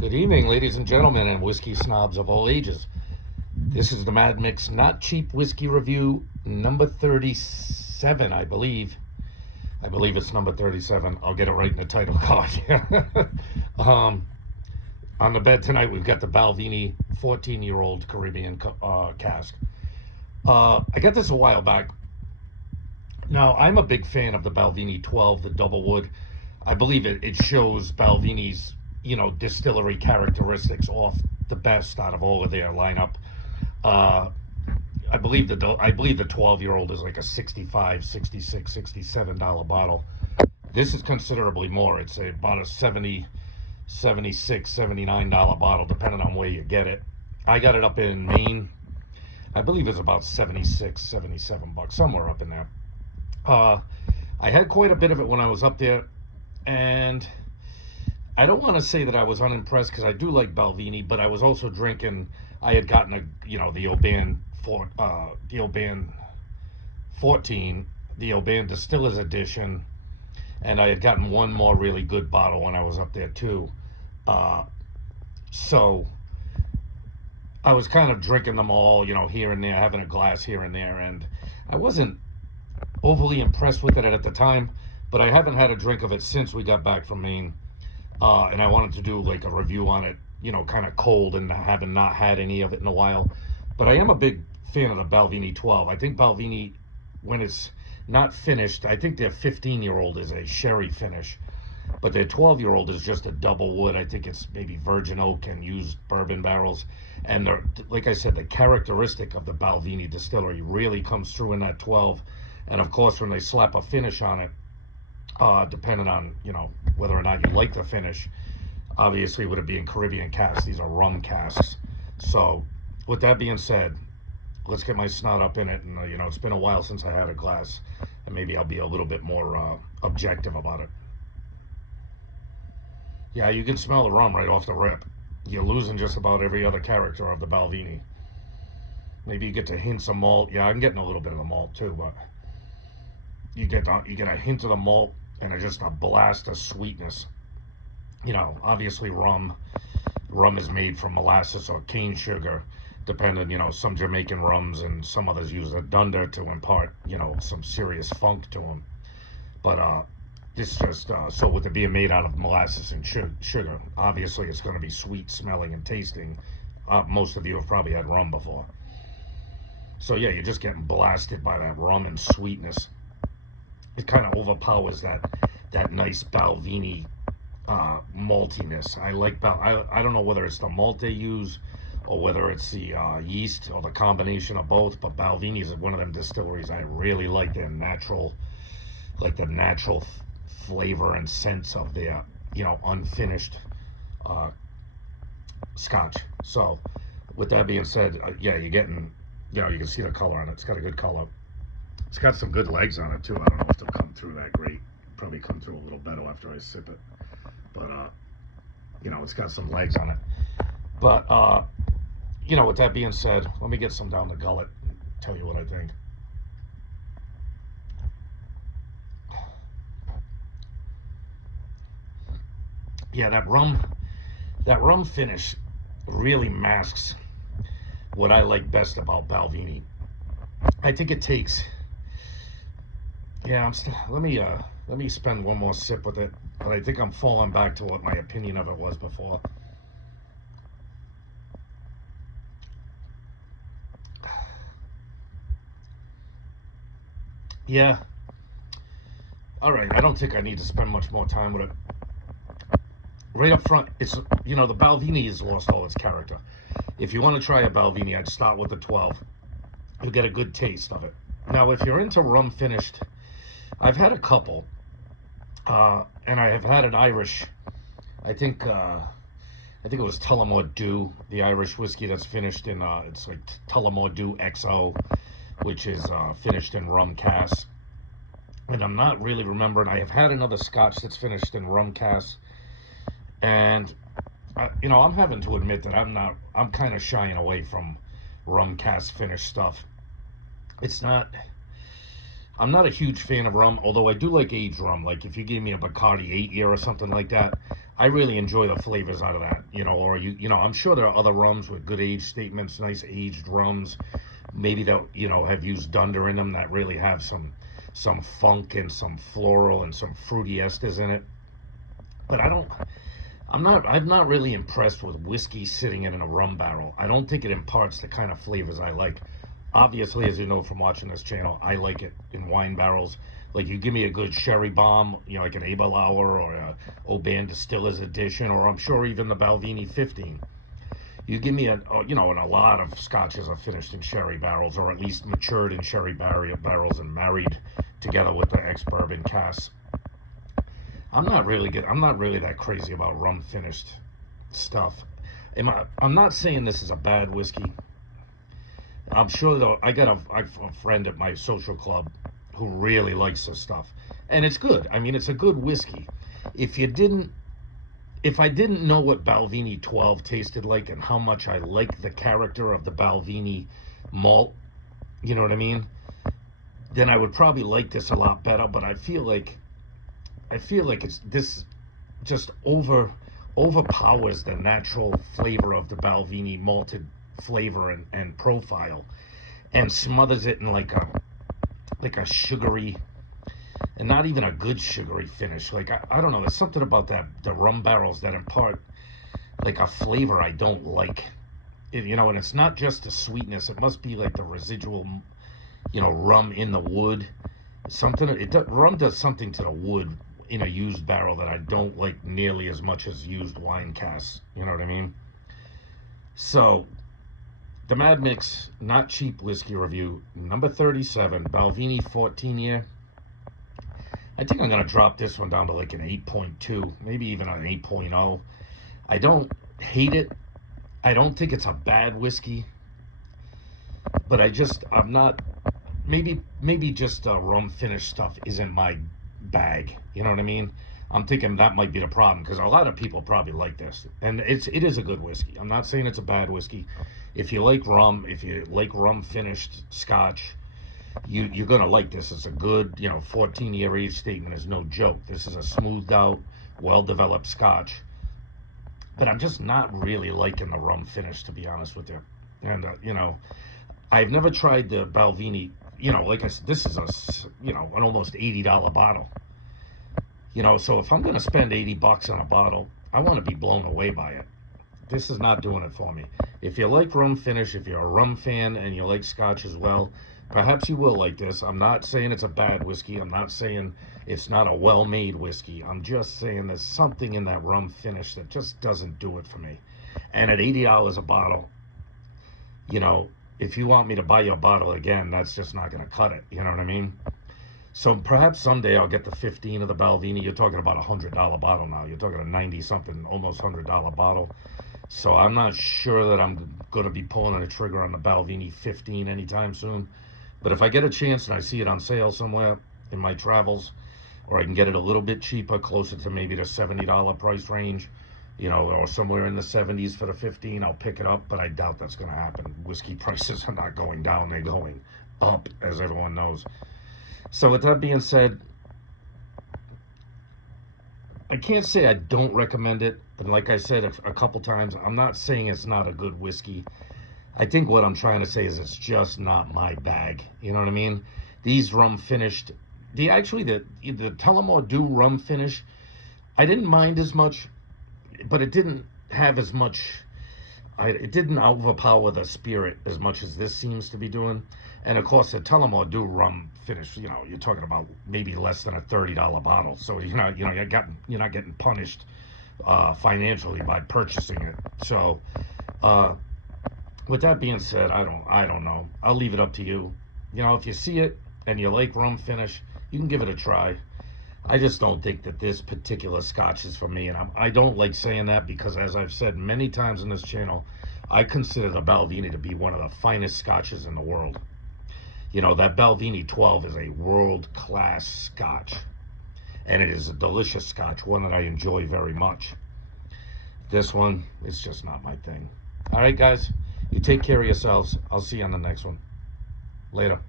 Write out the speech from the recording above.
Good evening, ladies and gentlemen, and whiskey snobs of all ages. This is the Mad Mix Not Cheap Whiskey Review number 37, I believe. I believe it's number 37. I'll get it right in the title card. um, on the bed tonight, we've got the Balvenie 14-year-old Caribbean cask. I got this a while back. Now, I'm a big fan of the Balvenie 12, the double wood. I believe it shows Balvenie's, distillery characteristics off the best out of all of their lineup. Uh, I believe the 12-year-old is like a 65, 66, $67 bottle. This is considerably more. It's about a 70, 76, $79 bottle, depending on where you get it. I got it up in Maine. I believe it's about 76, 77 bucks, somewhere up in there. I had quite a bit of it when I was up there, and I don't want to say that I was unimpressed because I do like Balvenie, but I was also drinking. I had gotten the Oban the Oban 14, the Oban Distillers Edition, and I had gotten one more really good bottle when I was up there too. So I was kind of drinking them all, here and there, having a glass here and there, and I wasn't overly impressed with it at the time, but I haven't had a drink of it since we got back from Maine. And I wanted to do like a review on it, kind of cold and having not had any of it in a while. But I am a big fan of the Balvenie 12. I think Balvenie, when it's not finished, I think their 15-year-old is a sherry finish, but their 12-year-old is just a double wood. I think it's maybe virgin oak and used bourbon barrels. And like I said, the characteristic of the Balvenie distillery really comes through in that 12. And of course, when they slap a finish on it, depending on whether or not you like the finish, obviously with it being Caribbean casks, these are rum casks. So with that being said, let's get my snot up in it. And it's been a while since I had a glass, and maybe I'll be a little bit more objective about it. Yeah, you can smell the rum right off the rip. You're losing just about every other character of the Balvenie. Maybe you get to hints of malt. Yeah, I'm getting a little bit of the malt too, but you get a hint of the malt and just a blast of sweetness. Obviously rum is made from molasses or cane sugar, depending. Some Jamaican rums and some others use a dunder to impart some serious funk to them. But this just so with it being made out of molasses and sugar, obviously it's going to be sweet smelling and tasting. Most of you have probably had rum before, so yeah, you're just getting blasted by that rum and sweetness. It kind of overpowers that nice Balvenie maltiness. I don't know whether it's the malt they use or whether it's the yeast or the combination of both, but Balvenie is one of them distilleries I really like. Their natural, like the natural flavor and sense of their unfinished scotch. So with that being said, yeah, you're getting, you can see the color on it. It's got a good color. It's got some good legs on it too. I don't know if they'll come through that great. Probably come through a little better after I sip it. But it's got some legs on it. But with that being said, let me get some down the gullet and tell you what I think. Yeah, that rum finish really masks what I like best about Balvenie. I think it takes. Yeah, let me spend one more sip with it, but I think I'm falling back to what my opinion of it was before. Yeah. All right. I don't think I need to spend much more time with it. Right up front, it's the Balvenie has lost all its character. If you want to try a Balvenie, I'd start with the 12. You'll get a good taste of it. Now, if you're into rum finished, I've had a couple, and I have had an Irish. I think it was Tullamore Dew, the Irish whiskey that's finished in it's like Tullamore Dew XO, which is finished in rum cask. And I'm not really remembering. I have had another Scotch that's finished in rum cask, and I'm having to admit that I'm kind of shying away from rum cask finished stuff. I'm not a huge fan of rum, although I do like aged rum. Like if you gave me a Bacardi 8-year or something like that, I really enjoy the flavors out of that, you know. Or you know, I'm sure there are other rums with good age statements, nice aged rums, maybe that, you know, have used dunder in them that really have some funk and some floral and some fruity esters in it. But I'm not really impressed with whiskey sitting in a rum barrel. I don't think it imparts the kind of flavors I like. Obviously, as you know from watching this channel, I like it in wine barrels. Like, you give me a good sherry bomb, you know, like an Eberlauer or a Oban Distiller's Edition, or I'm sure even the Balvenie 15. You give me you know, and a lot of scotches are finished in sherry barrels, or at least matured in sherry barrels and married together with the ex-bourbon casks. I'm not really that crazy about rum finished stuff. I'm not saying this is a bad whiskey. I'm sure though, I got a friend at my social club who really likes this stuff, and it's good. I mean, it's a good whiskey. If you didn't, if I didn't know what Balvenie 12 tasted like and how much I like the character of the Balvenie malt, you know what I mean, then I would probably like this a lot better. But I feel like it's this just overpowers the natural flavor of the Balvenie malted flavor and profile, and smothers it in like a sugary, and not even a good sugary finish. Like, I don't know, there's something about the rum barrels that impart like a flavor I don't like. You know, and it's not just the sweetness. It must be like the residual, you know, rum in the wood. Rum does something to the wood in a used barrel that I don't like nearly as much as used wine casks. You know what I mean? So, the Mad Mix Not Cheap Whiskey Review, number 37, Balvenie 14 year. I think I'm going to drop this one down to like an 8.2, maybe even an 8.0. I don't hate it. I don't think it's a bad whiskey. But I'm not, maybe just rum finish stuff isn't my bag. You know what I mean? I'm thinking that might be the problem, because a lot of people probably like this, and it is a good whiskey. I'm not saying it's a bad whiskey. If you like rum, if you like rum finished scotch, you're gonna like this. It's a good, you know, 14-year age statement is no joke. This is a smoothed out, well developed scotch. But I'm just not really liking the rum finish, to be honest with you. And you know, I've never tried the Balvenie. You know, like I said, this is an almost $80 bottle. You know, so if I'm going to spend $80 on a bottle, I want to be blown away by it. This is not doing it for me. If you like rum finish, if you're a rum fan and you like scotch as well, perhaps you will like this. I'm not saying it's a bad whiskey. I'm not saying it's not a well-made whiskey. I'm just saying there's something in that rum finish that just doesn't do it for me. And at $80 a bottle, you know, if you want me to buy you a bottle again, that's just not going to cut it. You know what I mean? So perhaps someday I'll get the 15 of the Balvenie. You're talking about $100 bottle now. You're talking a 90-something, almost $100 bottle. So I'm not sure that I'm going to be pulling the trigger on the Balvenie 15 anytime soon. But if I get a chance and I see it on sale somewhere in my travels, or I can get it a little bit cheaper, closer to maybe the $70 price range, you know, or somewhere in the 70s for the 15, I'll pick it up. But I doubt that's going to happen. Whiskey prices are not going down. They're going up, as everyone knows. So with that being said, I can't say I don't recommend it. But like I said a couple times, I'm not saying it's not a good whiskey. I think what I'm trying to say is it's just not my bag. You know what I mean? These rum finished, the Tullamore Dew rum finish, I didn't mind as much, but it didn't have as much, it didn't overpower the spirit as much as this seems to be doing. And of course, the Tullamore Dew rum finish, you know, you're talking about maybe less than a $30 bottle. So you're not getting punished financially by purchasing it. So with that being said, I don't know. I'll leave it up to you. You know, if you see it and you like rum finish, you can give it a try. I just don't think that this particular scotch is for me, and I don't like saying that because, as I've said many times on this channel, I consider the Balvenie to be one of the finest scotches in the world. You know, that Balvenie 12 is a world-class scotch, and it is a delicious scotch, one that I enjoy very much. This one, it's just not my thing. All right, guys, you take care of yourselves. I'll see you on the next one. Later.